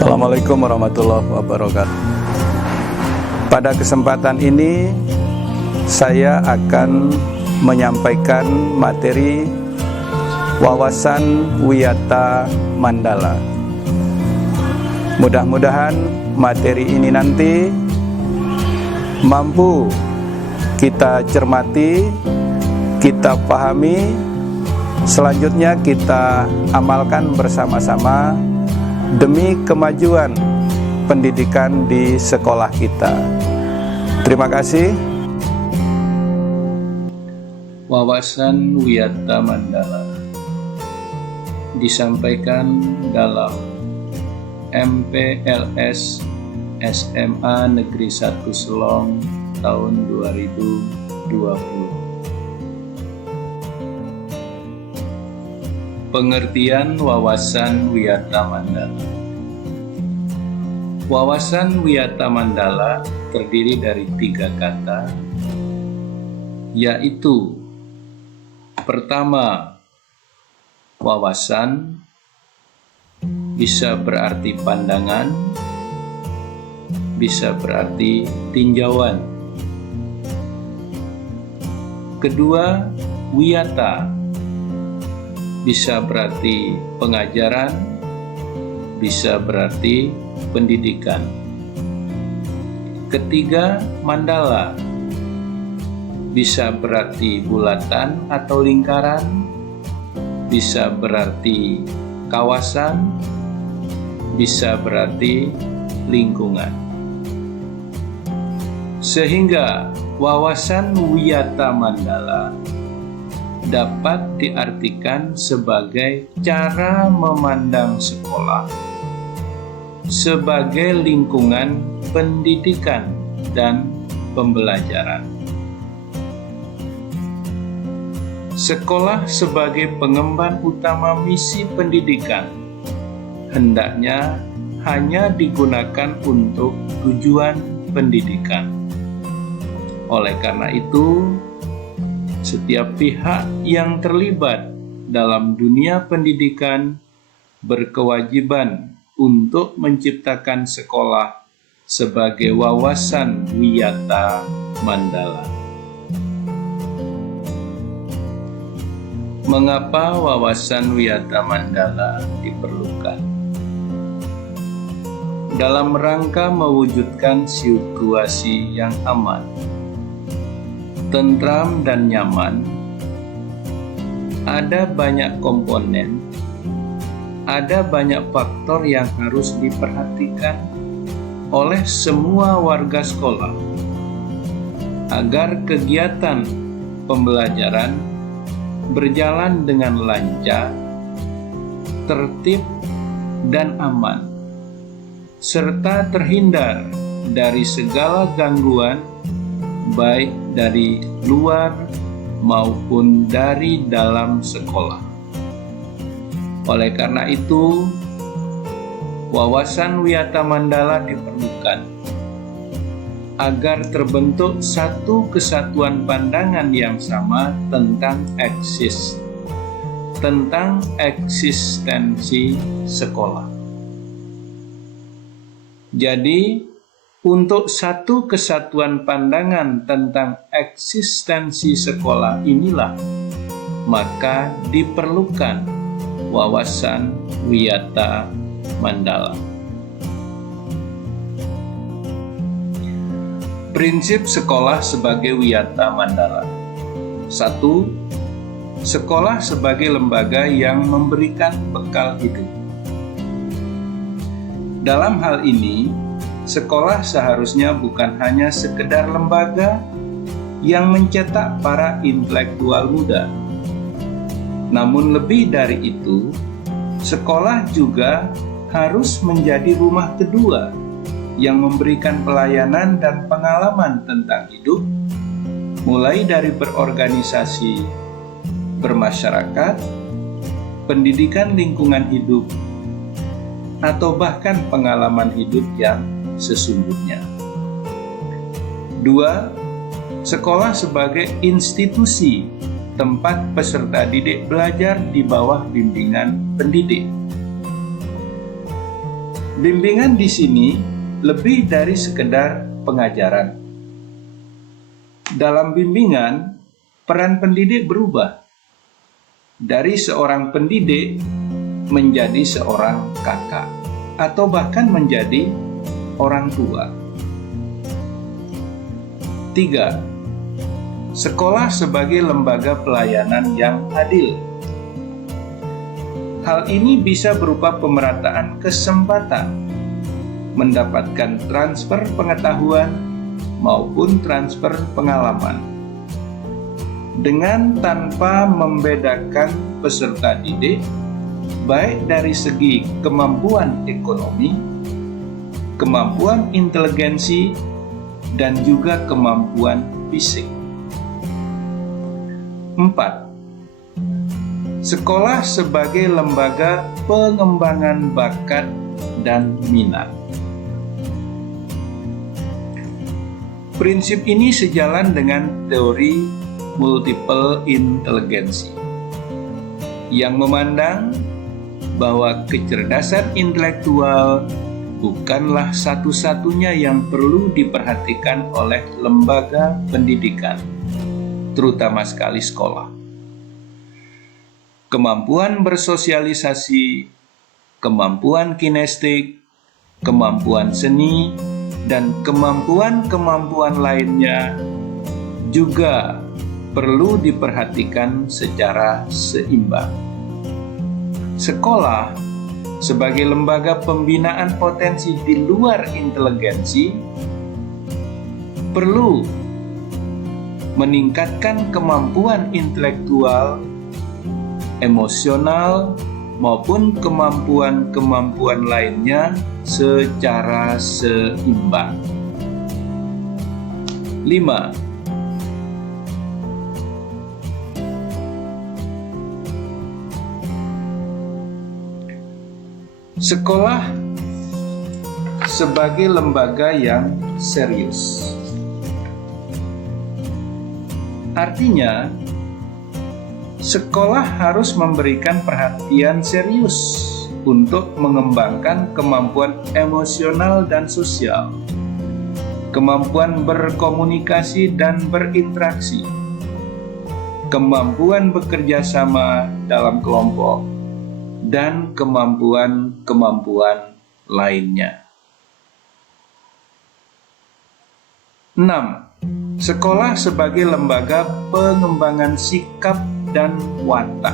Assalamualaikum warahmatullahi wabarakatuh. Pada kesempatan ini saya akan menyampaikan materi wawasan Wiyata Mandala. Mudah-mudahan materi ini nanti mampu kita cermati, kita pahami, selanjutnya kita amalkan bersama-sama demi kemajuan pendidikan di sekolah kita. Terima kasih. Wawasan Wiyata Mandala disampaikan dalam MPLS SMA Negeri 1 Selong tahun 2020. Pengertian wawasan Wiyata Mandala. Wawasan Wiyata Mandala terdiri dari 3 kata, yaitu pertama, wawasan bisa berarti pandangan, bisa berarti tinjauan. Kedua, wiyata bisa berarti pengajaran, bisa berarti pendidikan. Ketiga, mandala bisa berarti bulatan atau lingkaran, bisa berarti kawasan, bisa berarti lingkungan. Sehingga wawasan Wiyata Mandala dapat diartikan sebagai cara memandang sekolah sebagai lingkungan pendidikan dan pembelajaran. Sekolah sebagai pengemban utama misi pendidikan hendaknya hanya digunakan untuk tujuan pendidikan. Oleh karena itu, setiap pihak yang terlibat dalam dunia pendidikan berkewajiban untuk menciptakan sekolah sebagai wawasan Wiyata Mandala. Mengapa wawasan Wiyata Mandala diperlukan? Dalam rangka mewujudkan situasi yang aman, tentram dan nyaman, ada banyak komponen, ada banyak faktor yang harus diperhatikan oleh semua warga sekolah agar kegiatan pembelajaran berjalan dengan lancar, tertib, dan aman, serta terhindar dari segala gangguan baik dari luar maupun dari dalam sekolah. Oleh karena itu, wawasan Wiyata Mandala diperlukan agar terbentuk satu kesatuan pandangan yang sama tentang eksistensi sekolah. Jadi, untuk satu kesatuan pandangan tentang eksistensi sekolah inilah maka diperlukan wawasan Wiyata Mandala. Prinsip sekolah sebagai Wiyata Mandala. 1. Sekolah sebagai lembaga yang memberikan bekal hidup. Dalam hal ini, sekolah seharusnya bukan hanya sekedar lembaga yang mencetak para intelektual muda. Namun lebih dari itu, sekolah juga harus menjadi rumah kedua yang memberikan pelayanan dan pengalaman tentang hidup, mulai dari berorganisasi, bermasyarakat, pendidikan lingkungan hidup, atau bahkan pengalaman hidup yang sesungguhnya. 2. Sekolah sebagai institusi tempat peserta didik belajar di bawah bimbingan pendidik. Bimbingan di sini lebih dari sekedar pengajaran. Dalam bimbingan, peran pendidik berubah dari seorang pendidik menjadi seorang kakak, atau bahkan menjadi orang tua. 3. Sekolah sebagai lembaga pelayanan yang adil. Hal ini bisa berupa pemerataan kesempatan, mendapatkan transfer pengetahuan maupun transfer pengalaman, dengan tanpa membedakan peserta didik, baik dari segi kemampuan ekonomi, kemampuan inteligensi, dan juga kemampuan fisik. 4. Sekolah sebagai lembaga pengembangan bakat dan minat. Prinsip ini sejalan dengan teori multiple inteligensi yang memandang bahwa kecerdasan intelektual bukanlah satu-satunya yang perlu diperhatikan oleh lembaga pendidikan, terutama sekali sekolah. Kemampuan bersosialisasi, kemampuan kinestik, kemampuan seni, dan kemampuan-kemampuan lainnya juga perlu diperhatikan secara seimbang. Sekolah sebagai lembaga pembinaan potensi di luar inteligensi perlu meningkatkan kemampuan intelektual, emosional, maupun kemampuan-kemampuan lainnya secara seimbang. 5. Sekolah sebagai lembaga yang serius. Artinya, sekolah harus memberikan perhatian serius untuk mengembangkan kemampuan emosional dan sosial, kemampuan berkomunikasi dan berinteraksi, kemampuan bekerja sama dalam kelompok, dan kemampuan-kemampuan lainnya. 6. Sekolah sebagai lembaga pengembangan sikap dan watak.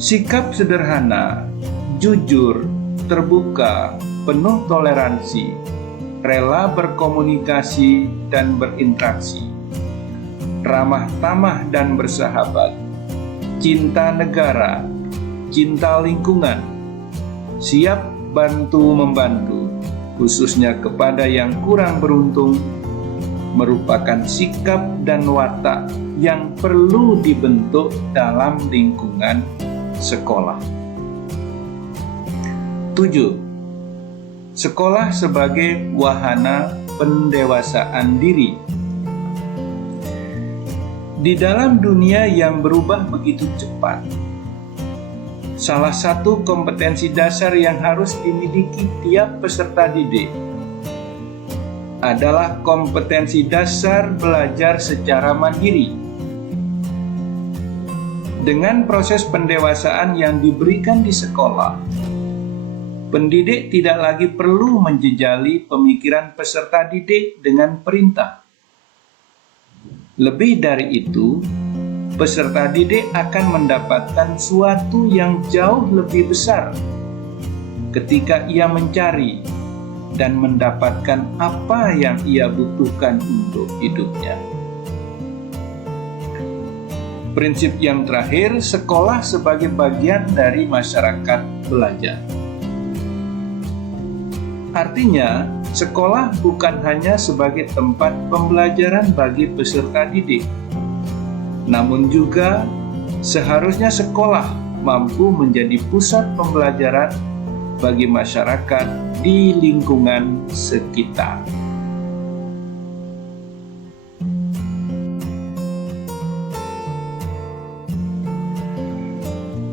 Sikap sederhana, jujur, terbuka, penuh toleransi, rela berkomunikasi dan berinteraksi, ramah tamah dan bersahabat, cinta negara, cinta lingkungan, siap bantu-membantu, khususnya kepada yang kurang beruntung, merupakan sikap dan watak yang perlu dibentuk dalam lingkungan sekolah. 7. Sekolah sebagai wahana pendewasaan diri. Di dalam dunia yang berubah begitu cepat, salah satu kompetensi dasar yang harus dimiliki tiap peserta didik adalah kompetensi dasar belajar secara mandiri. Dengan proses pendewasaan yang diberikan di sekolah, pendidik tidak lagi perlu menjejali pemikiran peserta didik dengan perintah. Lebih dari itu, peserta didik akan mendapatkan suatu yang jauh lebih besar ketika ia mencari dan mendapatkan apa yang ia butuhkan untuk hidupnya. Prinsip yang terakhir, sekolah sebagai bagian dari masyarakat belajar. Artinya, sekolah bukan hanya sebagai tempat pembelajaran bagi peserta didik, namun juga seharusnya sekolah mampu menjadi pusat pembelajaran bagi masyarakat di lingkungan sekitar.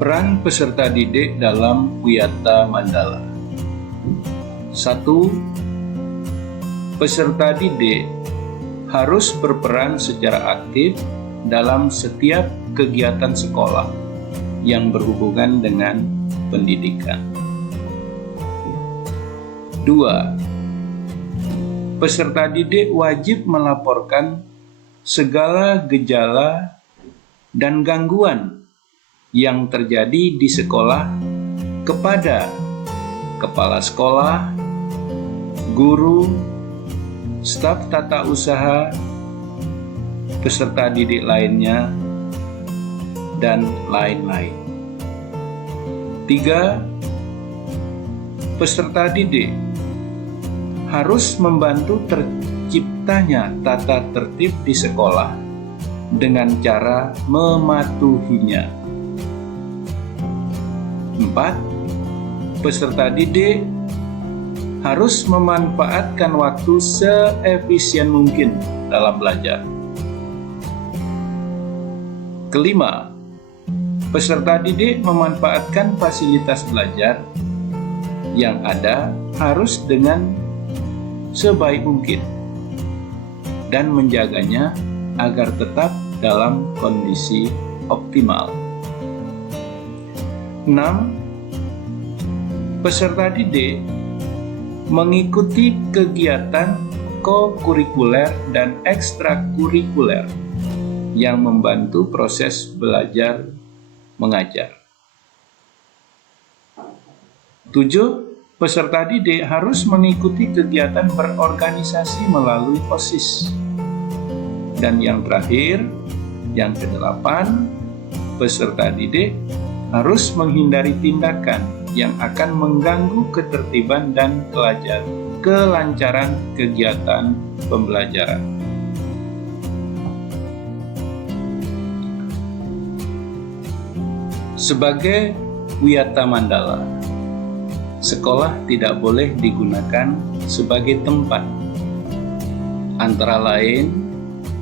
Peran peserta didik dalam Wiyata Mandala. 1. Peserta didik harus berperan secara aktif dalam setiap kegiatan sekolah yang berhubungan dengan pendidikan. 2. Peserta didik wajib melaporkan segala gejala dan gangguan yang terjadi di sekolah kepada kepala sekolah, guru, staf tata usaha, peserta didik lainnya, dan lain-lain. 3. Peserta didik harus membantu terciptanya tata tertib di sekolah dengan cara mematuhinya. 4. Peserta didik harus memanfaatkan waktu seefisien mungkin dalam belajar. 5. Peserta didik memanfaatkan fasilitas belajar yang ada harus dengan sebaik mungkin dan menjaganya agar tetap dalam kondisi optimal. 6. Peserta didik mengikuti kegiatan kokurikuler dan ekstrakurikuler yang membantu proses belajar mengajar. 7. Peserta didik harus mengikuti kegiatan berorganisasi melalui OSIS. Dan yang terakhir, yang ke-8, peserta didik harus menghindari tindakan yang akan mengganggu ketertiban dan kelancaran kegiatan pembelajaran. Sebagai Wiyata Mandala, sekolah tidak boleh digunakan sebagai tempat antara lain: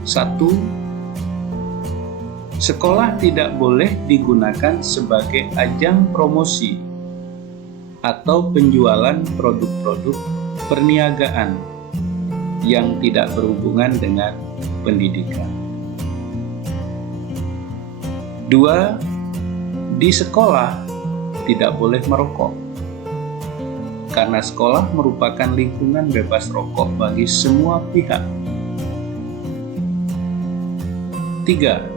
1. Sekolah tidak boleh digunakan sebagai ajang promosi atau penjualan produk-produk perniagaan yang tidak berhubungan dengan pendidikan. 2. Di sekolah tidak boleh merokok, karena sekolah merupakan lingkungan bebas rokok bagi semua pihak. 3.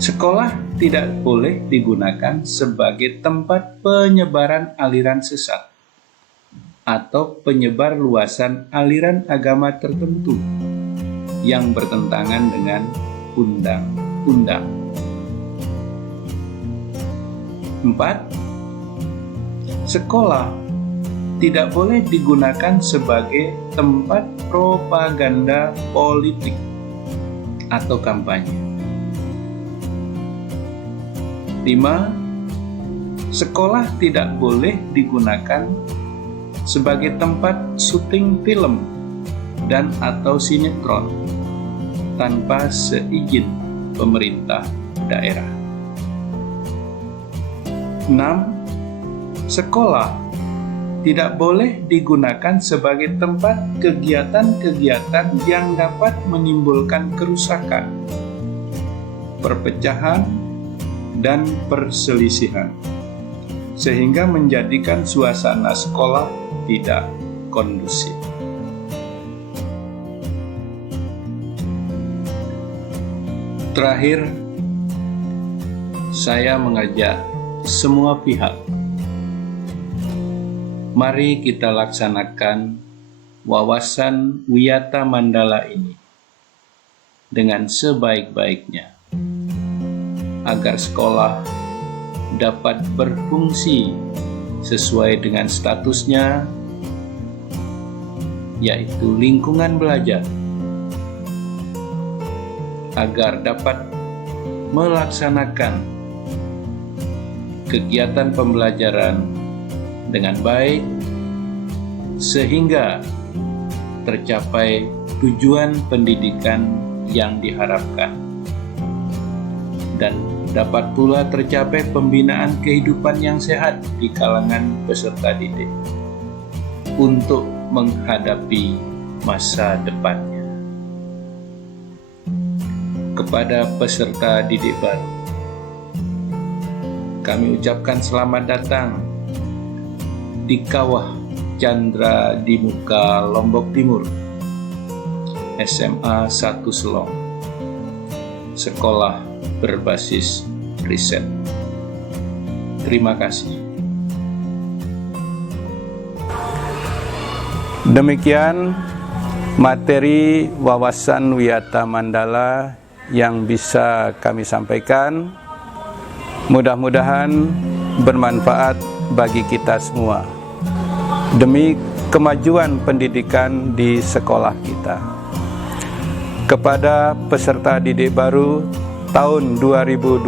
Sekolah tidak boleh digunakan sebagai tempat penyebaran aliran sesat atau penyebar luasan aliran agama tertentu yang bertentangan dengan undang-undang. 4. Sekolah tidak boleh digunakan sebagai tempat propaganda politik atau kampanye. 5. Sekolah tidak boleh digunakan sebagai tempat syuting film dan atau sinetron tanpa seizin pemerintah daerah. 6. Sekolah tidak boleh digunakan sebagai tempat kegiatan-kegiatan yang dapat menimbulkan kerusakan, perpecahan, dan perselisihan, sehingga menjadikan suasana sekolah tidak kondusif. Terakhir, saya mengajak semua pihak, mari kita laksanakan wawasan Wiyata Mandala ini dengan sebaik-baiknya, agar sekolah dapat berfungsi sesuai dengan statusnya, yaitu lingkungan belajar, agar dapat melaksanakan kegiatan pembelajaran dengan baik, sehingga tercapai tujuan pendidikan yang diharapkan. dan dapat pula tercapai pembinaan kehidupan yang sehat di kalangan peserta didik untuk menghadapi masa depannya. Kepada peserta didik baru, kami ucapkan selamat datang di Kawah Chandra di Muka Lombok Timur, SMA 1 Selong, sekolah berbasis riset. Terima kasih. Demikian materi wawasan Wiyata Mandala yang bisa kami sampaikan. Mudah-mudahan bermanfaat bagi kita semua demi kemajuan pendidikan di sekolah kita. Kepada peserta didik baru tahun 2020,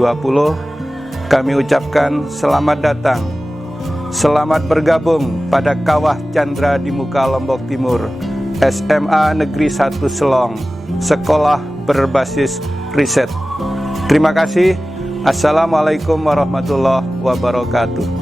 kami ucapkan selamat datang, selamat bergabung pada Kawah Chandra di Muka Lombok Timur, SMA Negeri 1 Selong, sekolah berbasis riset. Terima kasih. Assalamualaikum warahmatullahi wabarakatuh.